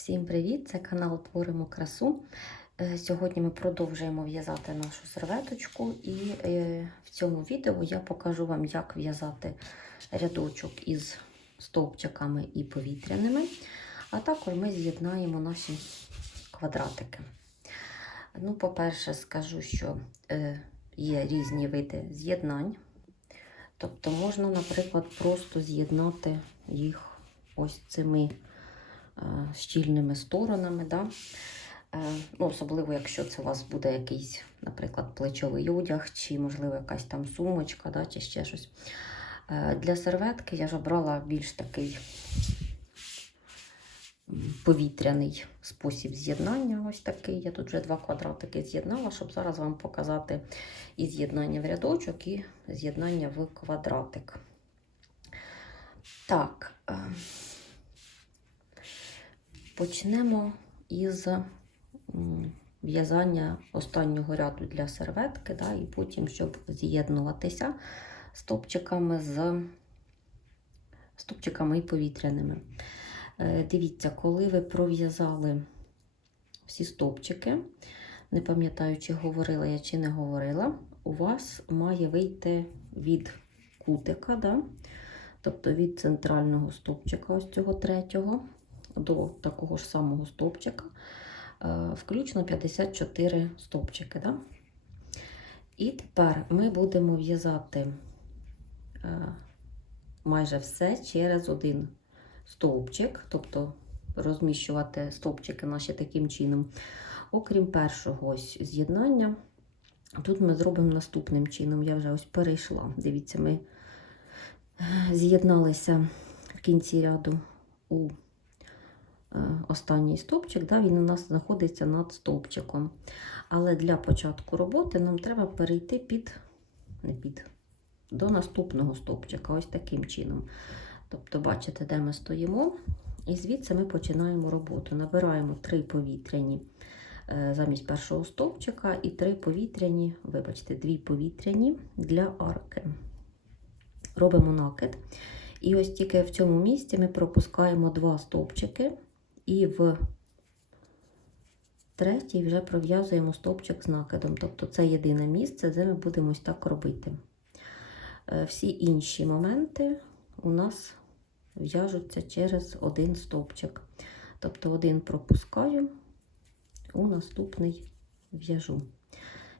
Всім привіт! Це канал Творимо красу. Е, Сьогодні ми продовжуємо в'язати нашу серветочку, і е, в цьому відео я покажу вам, як в'язати рядочок із стовпчиками і повітряними, а також ми з'єднаємо наші квадратики. Ну, По-перше, скажу, що е, є різні види з'єднань. Тобто можна, наприклад, просто з'єднати їх ось цими щільними сторонами. Да? Е, ну, Особливо, якщо це у вас буде якийсь, наприклад, плечовий одяг, чи, можливо, якась там сумочка, да, чи ще щось. Е, Для серветки я ж обрала більш такий повітряний спосіб з'єднання. Ось такий. Я тут вже два квадратики з'єднала, щоб зараз вам показати і з'єднання в рядочок, і з'єднання в квадратик. Так, е, почнемо із в'язання останнього ряду для серветки, да, і потім, щоб з'єднуватися стопчиками з стопчиками і повітряними. Е, Дивіться, коли ви пров'язали всі стопчики, не пам'ятаю, чи говорила я, чи не говорила, у вас має вийти від кутика, да? тобто від центрального стовпчика, ось цього третього, до такого ж самого стовпчика, е, включно 54 стовпчики. Да? І тепер ми будемо в'язати е, майже все через один стовпчик, тобто розміщувати стовпчики наші таким чином. Окрім першого ось з'єднання, тут ми зробимо наступним чином. Я вже ось перейшла. Дивіться, ми з'єдналися в кінці ряду у е, останній стовпчик, да, він у нас знаходиться над стовпчиком. Але для початку роботи нам треба перейти під, не під, до наступного стовпчика, ось таким чином. Тобто, бачите, де ми стоїмо, і звідси ми починаємо роботу. Набираємо три повітряні е, замість першого стовпчика і три повітряні, вибачте, дві повітряні для арки. Робимо накид. І ось тільки в цьому місці ми пропускаємо два стовпчики, і в третій вже пров'язуємо стовпчик з накидом. Тобто це єдине місце, де ми будемо ось так робити. Е, Всі інші моменти у нас в'яжуться через один стовпчик. Тобто один пропускаю, у наступний в'яжу.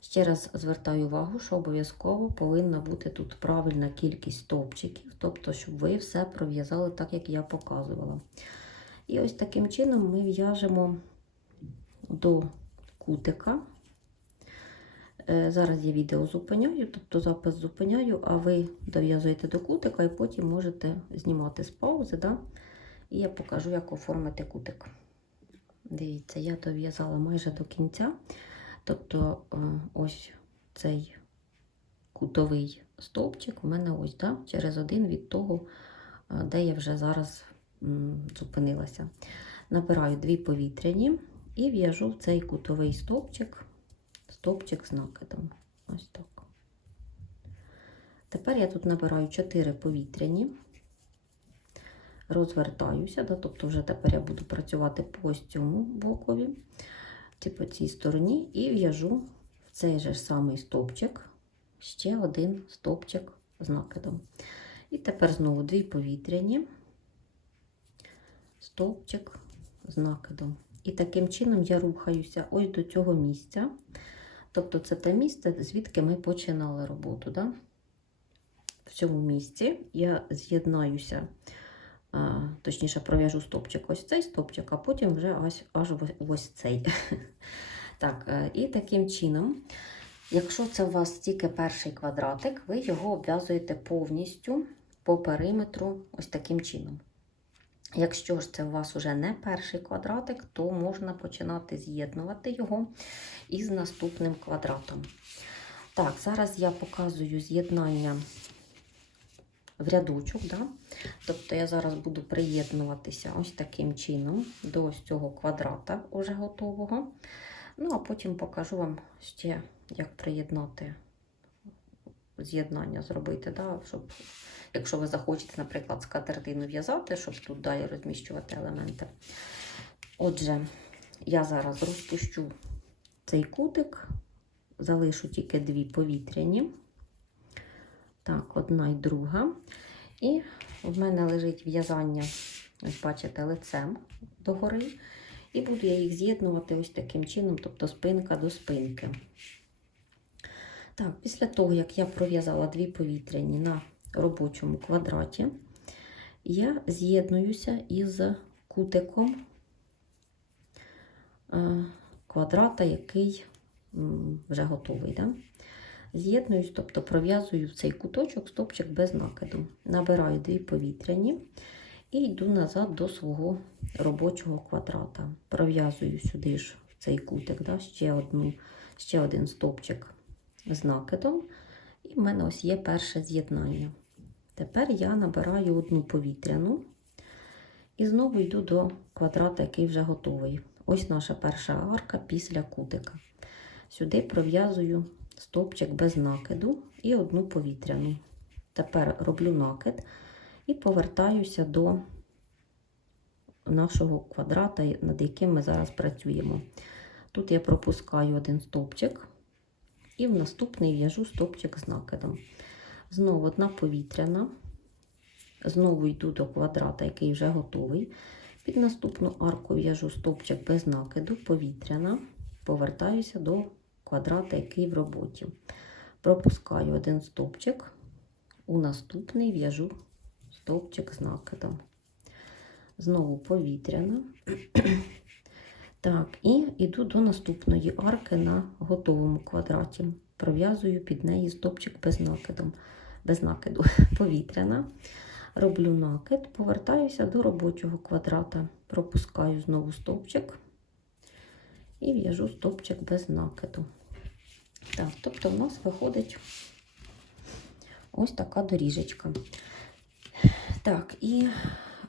Ще раз звертаю увагу, що обов'язково повинна бути тут правильна кількість стовпчиків, тобто, щоб ви все пров'язали так, як я показувала. І ось таким чином ми в'яжемо до кутика. Е, Зараз я відео зупиняю, тобто запис зупиняю, а ви дов'язуєте до кутика і потім можете знімати з паузи. Да? І я покажу, як оформити кутик. Дивіться, я дов'язала майже до кінця. Тобто е, ось цей кутовий стовпчик у мене ось да, через один від того, е, де я вже зараз зупинилася. Набираю дві повітряні і в'яжу в цей кутовий стовпчик, стовпчик з накидом. Ось так. Тепер я тут набираю 4 повітряні, розвертаюся, да, тобто вже тепер я буду працювати по ось цьому бокові по цій стороні і в'яжу в цей же самий стовпчик ще один стовпчик з накидом. І тепер знову дві повітряні, стовпчик з накидом. І таким чином я рухаюся ось до цього місця. Тобто це те місце, звідки ми починали роботу. Да? В цьому місці я з'єднаюся точніше, пров'яжу стопчик ось цей стопчик, а потім вже аж, аж ось цей. Так, е, І таким чином, якщо це у вас тільки перший квадратик, ви його обв'язуєте повністю по периметру ось таким чином. Якщо ж це у вас вже не перший квадратик, то можна починати з'єднувати його із наступним квадратом. Так, зараз я показую з'єднання в рядочок. Да? Тобто я зараз буду приєднуватися ось таким чином до ось цього квадрата уже готового. Ну, а потім покажу вам ще, як приєднати з'єднання зробити, да? щоб, якщо ви захочете, наприклад, скатертину в'язати, щоб тут далі розміщувати елементи. Отже, я зараз розпущу цей кутик, залишу тільки дві повітряні. Так, одна і друга. І в мене лежить в'язання, ось бачите, лицем догори. І буду я їх з'єднувати ось таким чином, тобто спинка до спинки. Так, після того, як я пров'язала дві повітряні на робочому квадраті, я з'єднуюся із кутиком е, квадрата, який вже готовий. Да? З'єднуюсь, тобто пров'язую в цей куточок стопчик без накиду. Набираю дві повітряні і йду назад до свого робочого квадрата. Пров'язую сюди ж в цей кутик да, ще, одну, ще один стопчик з накидом. І в мене ось є перше з'єднання. Тепер я набираю одну повітряну і знову йду до квадрата, який вже готовий. Ось наша перша арка після кутика. Сюди пров'язую стовпчик без накиду і одну повітряну. Тепер роблю накид і повертаюся до нашого квадрата, над яким ми зараз працюємо. Тут я пропускаю один стовпчик і в наступний в'яжу стовпчик з накидом. Знову одна повітряна. Знову йду до квадрата, який вже готовий. Під наступну арку в'яжу стовпчик без накиду, повітряна, повертаюся до квадрата, який в роботі. Пропускаю один стовпчик, у наступний в'яжу стовпчик з накидом. Знову повітряна. Так, і йду до наступної арки на готовому квадраті. Пров'язую під неї стовпчик без накиду. Без накиду. Повітряна. Роблю накид, повертаюся до робочого квадрата, пропускаю знову стовпчик і в'яжу стовпчик без накиду. Так, тобто в нас виходить ось така доріжечка. Так, і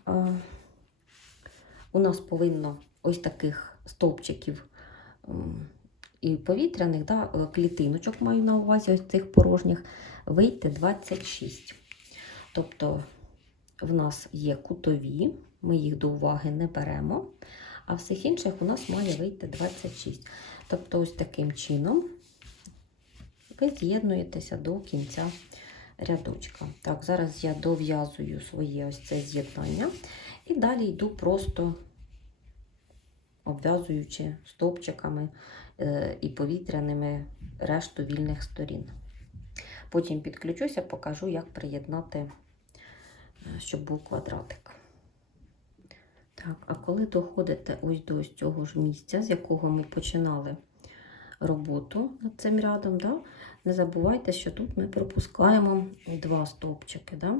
а, у нас повинно ось таких стовпчиків і повітряних, да, клітиночок маю на увазі, ось цих порожніх, вийти 26. Тобто в нас є кутові, ми їх до уваги не беремо, а всіх інших у нас має вийти 26. Тобто, ось таким чином ви з'єднуєтеся до кінця рядочка. Так, зараз я дов'язую своє ось це з'єднання і далі йду просто обв'язуючи стовпчиками е, і повітряними решту вільних сторін. Потім підключуся, покажу, як приєднати, е, щоб був квадратик. Так, а коли доходите ось до ось цього ж місця, з якого ми починали роботу над цим рядом, да, не забувайте, що тут ми пропускаємо два стовпчики. Да?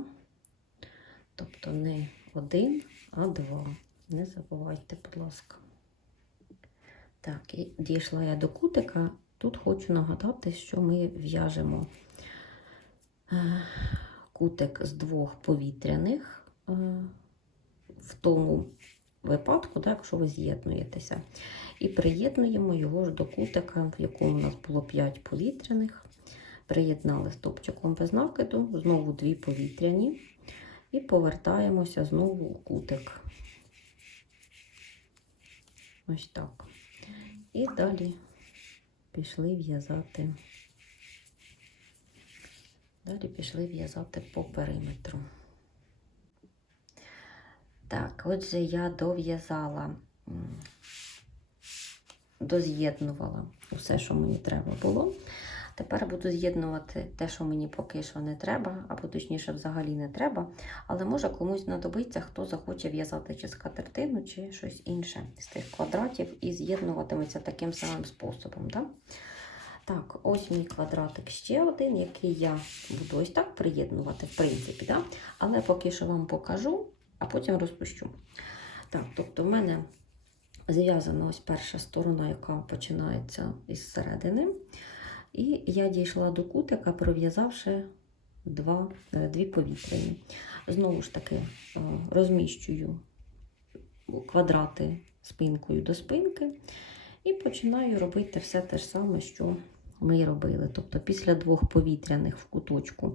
Тобто не один, а два. Не забувайте, будь ласка. Так, і дійшла я до кутика. Тут хочу нагадати, що ми в'яжемо е, кутик з двох повітряних е, в тому випадку, так, якщо ви з'єднуєтеся. І приєднуємо його ж до кутика, в якому у нас було 5 повітряних. Приєднали стопчиком без накиду, знову дві повітряні, і повертаємося знову у кутик. Ось так. І далі пішли в'язати. Далі пішли в'язати по периметру. Так, отже, я дов'язала, доз'єднувала усе, що мені треба було. Тепер буду з'єднувати те, що мені поки що не треба, або точніше, взагалі не треба. Але може комусь знадобиться, хто захоче в'язати чи скатертину, чи щось інше з тих квадратів, і з'єднуватиметься таким самим способом. Да? Так, ось мій квадратик ще один, який я буду ось так приєднувати, в принципі. Да? Але поки що вам покажу, а потім розпущу. Так, тобто, в мене зв'язана ось перша сторона, яка починається із середини. І я дійшла до кутика, пров'язавши два, е, дві повітряні. Знову ж таки, е, розміщую квадрати спинкою до спинки і починаю робити все те ж саме, що ми робили. Тобто, після двох повітряних в куточку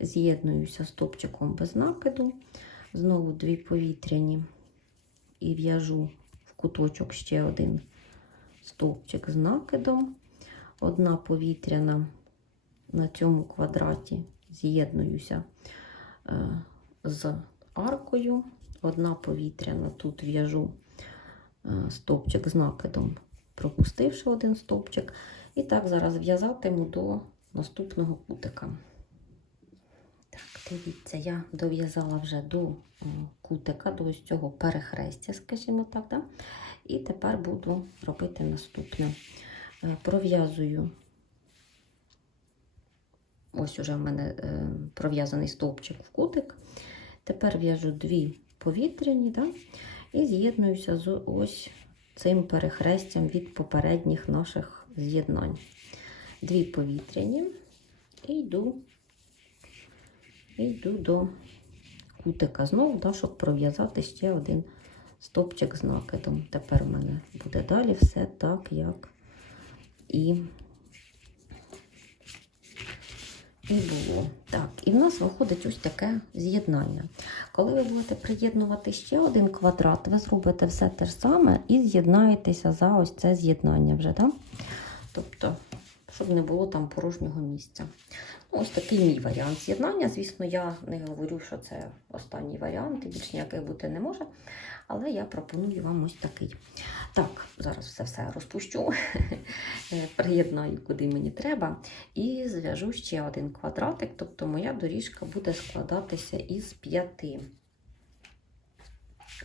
з'єднуюся стопчиком без накиду, знову дві повітряні і в'яжу в куточок ще один стовпчик з накидом, одна повітряна на цьому квадраті з'єднуюся е, з аркою, одна повітряна тут в'яжу е, стовпчик з накидом, пропустивши один стовпчик. І так зараз в'язатиму до наступного кутика. Так, дивіться, я дов'язала вже до кутика, до ось цього перехрестя, скажімо так. Да? І тепер буду робити наступне. Е, Пров'язую, ось уже в мене е, пров'язаний стовпчик в кутик. Тепер в'яжу дві повітряні да? і з'єднуюся з ось цим перехрестям від попередніх наших з'єднань. Дві повітряні і йду, і йду до кутика знову, да, щоб пров'язати ще один стопчик з накидом. Тепер у мене буде далі все так, як і, і було. Так, і в нас виходить ось таке з'єднання. Коли ви будете приєднувати ще один квадрат, ви зробите все те ж саме і з'єднаєтеся за ось це з'єднання вже. так? Тобто, щоб не було там порожнього місця. Ну, ось такий мій варіант з'єднання. Звісно, я не говорю, що це останній варіант, і більш ніяких бути не може. Але я пропоную вам ось такий. Так, зараз все все розпущу, приєднаю, куди мені треба, і зв'яжу ще один квадратик, тобто моя доріжка буде складатися із п'яти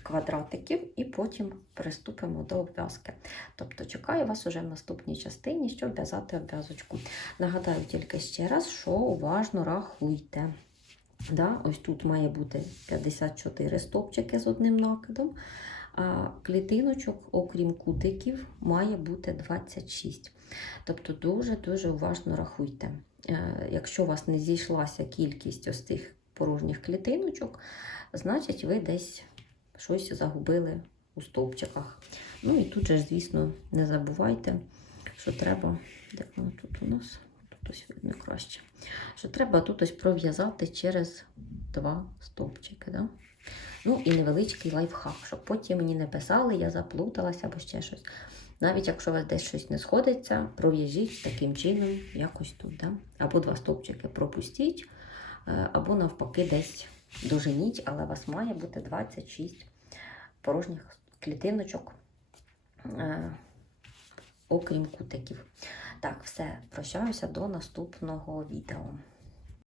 квадратиків, і потім приступимо до обв'язки. Тобто чекаю вас уже в наступній частині, щоб в'язати обв'язочку. Нагадаю тільки ще раз, що уважно рахуйте. Да, ось тут має бути 54 стовпчики з одним накидом, а клітиночок, окрім кутиків, має бути 26. Тобто дуже-дуже уважно рахуйте. Е, Якщо у вас не зійшлася кількість ось тих порожніх клітиночок, значить ви десь щось загубили у стовпчиках. Ну і тут же, звісно, не забувайте, що треба, де воно тут у нас? Тут ось видно краще. Що треба тут ось пров'язати через два стовпчики. Да? Ну і невеличкий лайфхак, щоб потім мені не писали, я заплуталася або ще щось. Навіть якщо у вас десь щось не сходиться, пров'яжіть таким чином, якось тут. Да? Або два стовпчики пропустіть, е, або навпаки десь доженіть, але у вас має бути 26 порожніх клітиночок, е, окрім кутиків. Так, все, прощаюся до наступного відео.